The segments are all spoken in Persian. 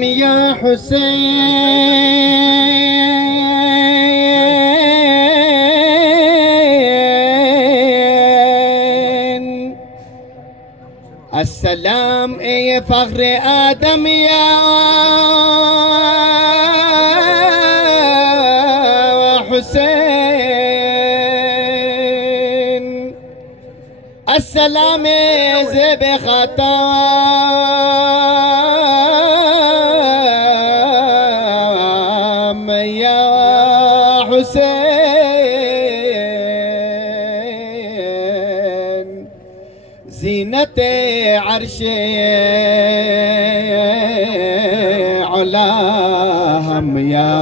يا حسين السلام يا فخر آدم يا حسين السلام زب ختام يا حسين زينة عرش علاهم يا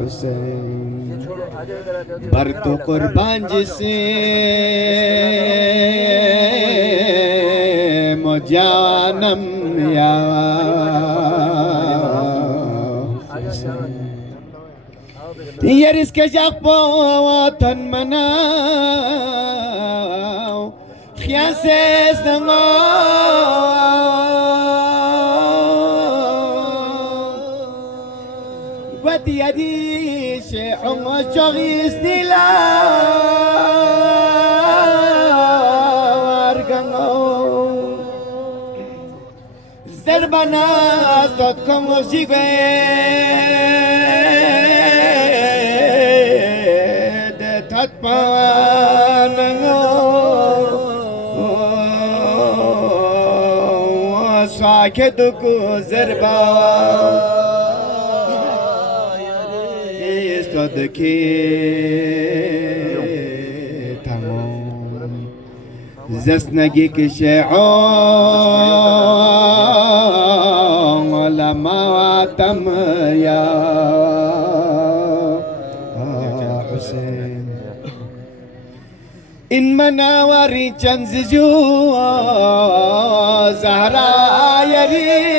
حسين برد قربان جسم جانم يا حسين يرس كجاق وطن مناو خيان سيس نمو ودي يدي شيحهم وشغيس نلار غنو زربنا صدقم وشيغيد تطبانو وساكدكو زربا صدقي تمام زسنگی کشعون لما واتم يا حسين إن مناوري چنزجو زهرا يري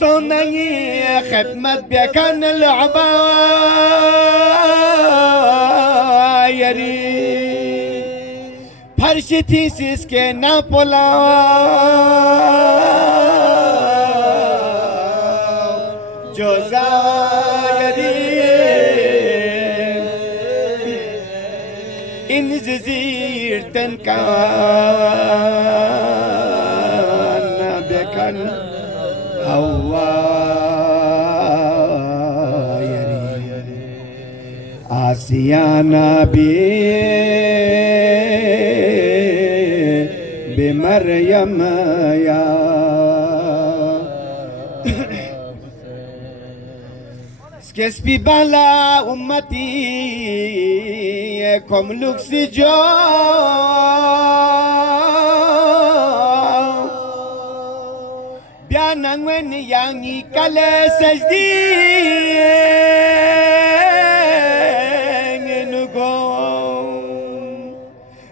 صنعي خدمت بيكن العبايري فرشتي سيسكي ناپولا جوزايري إن ززير تنكان بيكن آسيانا بمريم يا سكسبي بالا أمتي كم لوكسي جو بيانان وين ياني كالي سجدي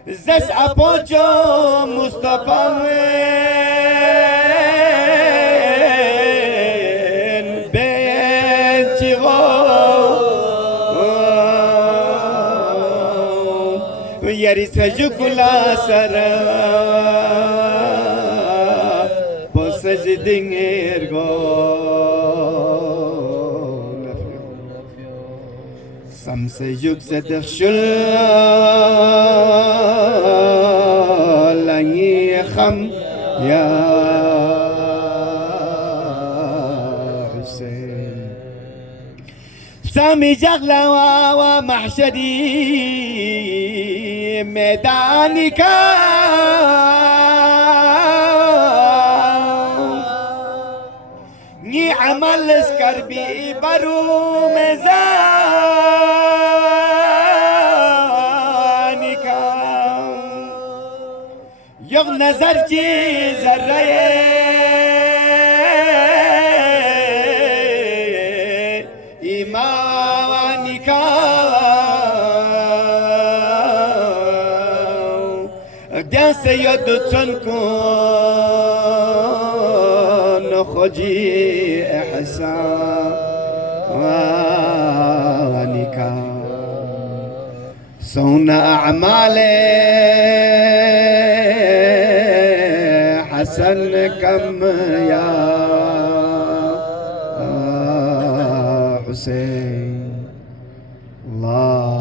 زس أبوجو مصطفى وين بنتي وياري سجوكلا سرا بوسجدين إرغو سمسجوك ستخشل لاني خم يا حسين سامي جغلا ومحشدي ميدانك ني عمل سكربي برو ميزانك يغ نظر جي ذره ایمانك دن سيد تنكون خجي احسانك صون أعماله حسن كم يا حسين الله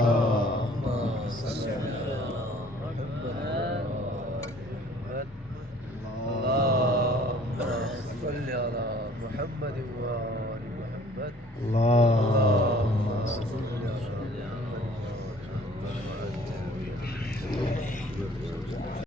صل على محمد اللهم صل على محمد وآل محمد اللهم اللهم صل